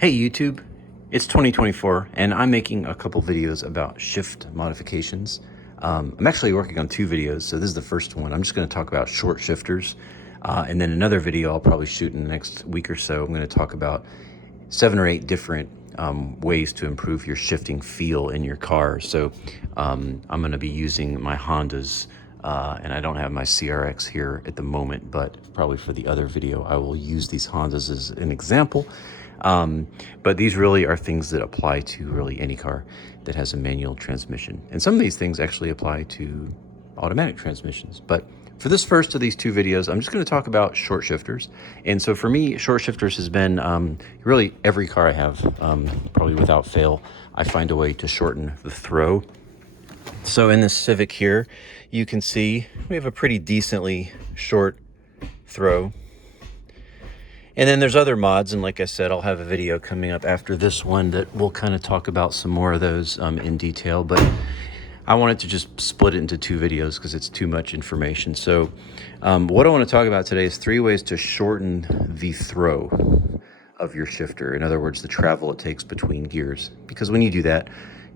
Hey YouTube, it's 2024 and I'm making a couple videos about shift modifications. I'm actually working on two videos, so this is the first one. I'm just going to talk about short shifters, and then another video I'll probably shoot in the next week or so. I'm going to talk about 7 or 8 different ways to improve your shifting feel in your car. So I'm going to be using my Hondas, and I don't have my CRX here at the moment, but probably for the other video I will use these Hondas as an example. But these really are things that apply to really any car that has a manual transmission. And some of these things actually apply to automatic transmissions. But for this first of these two videos, I'm just going to talk about short shifters. And so for me, short shifters has been really every car I have, probably without fail, I find a way to shorten the throw. So in this Civic here, you can see we have a pretty decently short throw. And then there's other mods, and like I said, I'll have a video coming up after this one that will kind of talk about some more of those in detail, but I wanted to just split it into two videos because it's too much information. So what I want to talk about today is 3 ways to shorten the throw of your shifter. In other words, the travel it takes between gears. Because when you do that,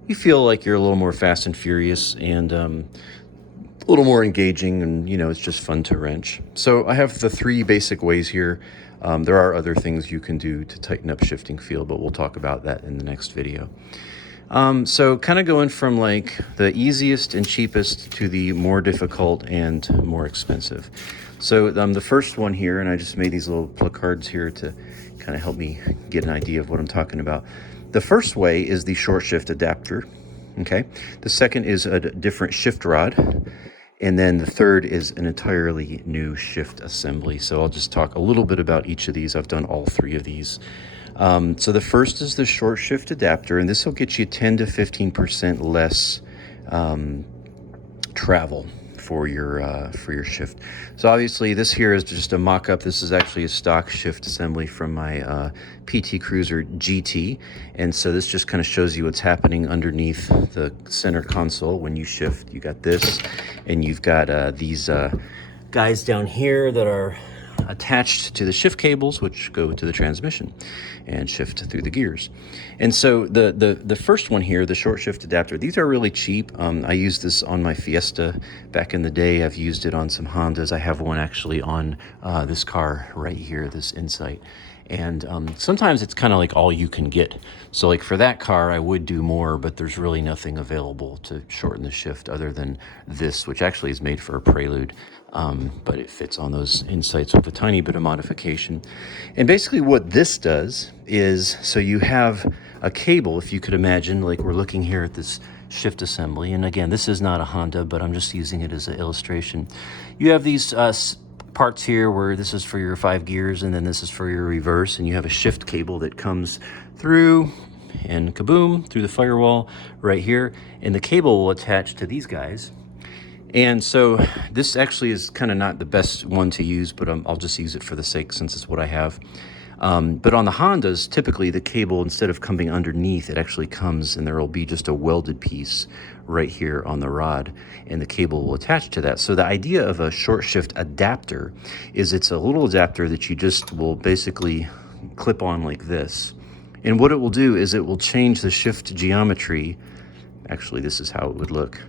you feel like you're a little more fast and furious and a little more engaging, and it's just fun to wrench. So I have the 3 basic ways here. There are other things you can do to tighten up shifting feel, but we'll talk about that in the next video. So kind of going from like the easiest and cheapest to the more difficult and more expensive. So the first one here, and I just made these little placards here to kind of help me get an idea of what I'm talking about. The first way is the short shift adapter. Okay. The second is a different shift rod. And then the third is an entirely new shift assembly. So I'll just talk a little bit about each of these. I've done all 3 of these. So the first is the short shift adapter, and this will get you 10 to 15% less travel for your shift. So obviously this here is just a mock-up. This is actually a stock shift assembly from my PT Cruiser GT, and so this just kind of shows you what's happening underneath the center console when you shift. You got this, and you've got these guys down here that are attached to the shift cables, which go to the transmission and shift through the gears. And so the first one here, the short shift adapter, these are really cheap. I used this on my Fiesta back in the day. I've used it on some Hondas. I have one actually on this car right here, this Insight. And sometimes it's kind of like all you can get. So like for that car, I would do more, but there's really nothing available to shorten the shift other than this, which actually is made for a Prelude. But it fits on those Insights with a tiny bit of modification. And basically what this does is, so you have a cable, if you could imagine, like we're looking here at this shift assembly. And again, this is not a Honda, but I'm just using it as an illustration. You have these parts here where this is for your 5 gears, and then this is for your reverse, and you have a shift cable that comes through and kaboom through the firewall right here, and the cable will attach to these guys. And so this actually is kind of not the best one to use, but I'll just use it for the sake since it's what I have. But on the Hondas, typically the cable, instead of coming underneath, it actually comes, and there will be just a welded piece right here on the rod, and the cable will attach to that. So the idea of a short shift adapter is it's a little adapter that you just will basically clip on like this. And what it will do is it will change the shift geometry. Actually, this is how it would look.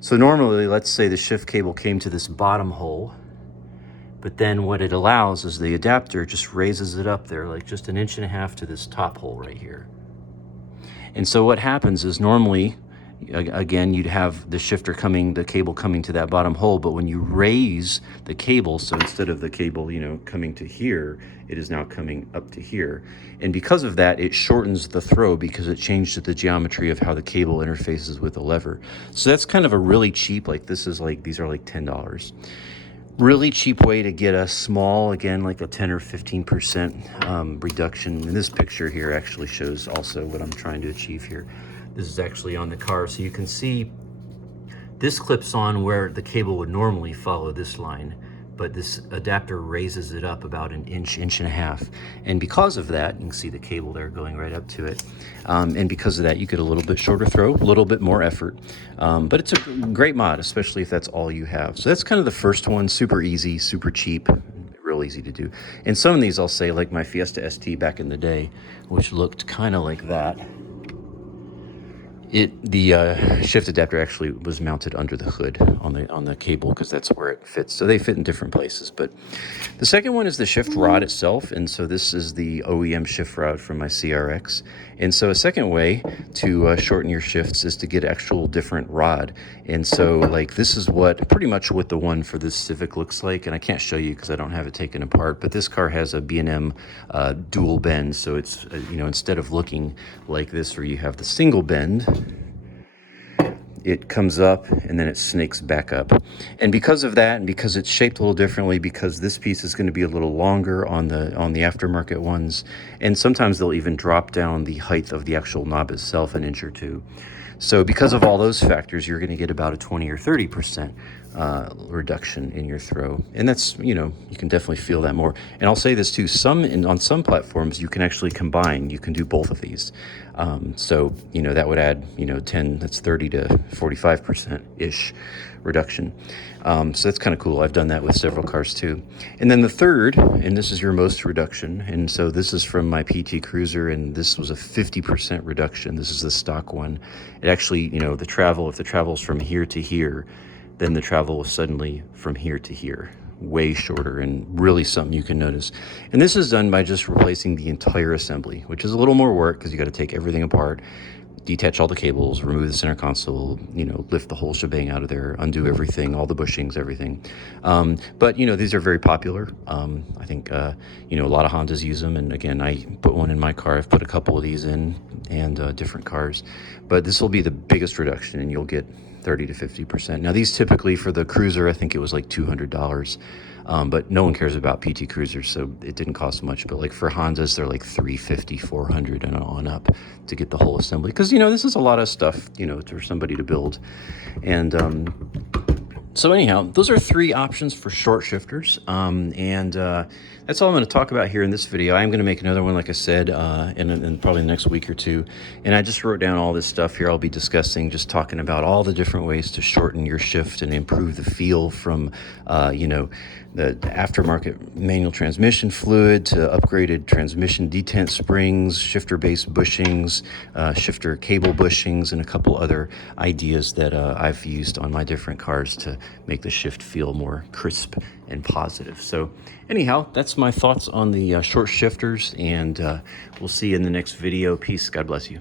So normally, let's say the shift cable came to this bottom hole, but then what it allows is the adapter just raises it up there like just 1.5 inches to this top hole right here. And so what happens is normally, again, you'd have the shifter coming, the cable coming to that bottom hole, but when you raise the cable, so instead of the cable, coming to here, it is now coming up to here. And because of that, it shortens the throw because it changed the geometry of how the cable interfaces with the lever. So that's kind of a really cheap, like these are like $10. Really cheap way to get a small, again, like a 10 or 15% reduction. And this picture here actually shows also what I'm trying to achieve here. This is actually on the car, so you can see this clips on where the cable would normally follow this line, but this adapter raises it up about 1 inch, 1.5 inches. And because of that, you can see the cable there going right up to it. And because of that, you get a little bit shorter throw, a little bit more effort. But it's a great mod, especially if that's all you have. So that's kind of the first one, super easy, super cheap. real easy to do. And some of these I'll say, like my Fiesta ST back in the day, which looked kind of like that. The shift adapter actually was mounted under the hood on the cable, because that's where it fits. So they fit in different places. But the second one is the shift rod itself, and so this is the OEM shift rod from my CRX. And so a second way to shorten your shifts is to get actual different rod. And so like this is pretty much what the one for this Civic looks like, and I can't show you because I don't have it taken apart. But this car has a B&M dual bend, so it's instead of looking like this where you have the single bend, it comes up and then it snakes back up. And because of that, and because it's shaped a little differently, because this piece is going to be a little longer on the aftermarket ones, and sometimes they'll even drop down the height of the actual knob itself an inch or two. So because of all those factors, you're going to get about a 20 or 30% reduction in your throw. And that's, you can definitely feel that more. And I'll say this too, on some platforms, you can actually combine, you can do both of these. So, that would add, 30 to 45%-ish reduction. So that's kind of cool. I've done that with several cars too. And then the third, and this is your most reduction, and so this is from my PT Cruiser, and this was a 50% reduction. This is the stock one. It actually, if the travel's from here to here, then the travel was suddenly from here to here, way shorter, and really something you can notice. And this is done by just replacing the entire assembly, which is a little more work because you got to take everything apart, detach all the cables, remove the center console, lift the whole shebang out of there, undo everything, all the bushings, everything. But these are very popular. I think a lot of Hondas use them, and again, I put one in my car. I've put a couple of these in, and different cars. But this will be the biggest reduction, and you'll get 30 to 50%. Now these typically for the Cruiser, I think it was like $200. But no one cares about PT Cruisers, so it didn't cost much. But like for Hondas, they're like $350, $400 and on up to get the whole assembly. Because, this is a lot of stuff, for somebody to build. And so anyhow, those are three options for short shifters. That's all I'm going to talk about here in this video. I'm going to make another one, like I said, in probably the next week or two. And I just wrote down all this stuff here I'll be discussing, just talking about all the different ways to shorten your shift and improve the feel from, the aftermarket manual transmission fluid to upgraded transmission detent springs, shifter-based bushings, shifter cable bushings, and a couple other ideas that I've used on my different cars to make the shift feel more crisp and positive. So anyhow, that's my thoughts on the short shifters, and we'll see you in the next video. Peace. God bless you.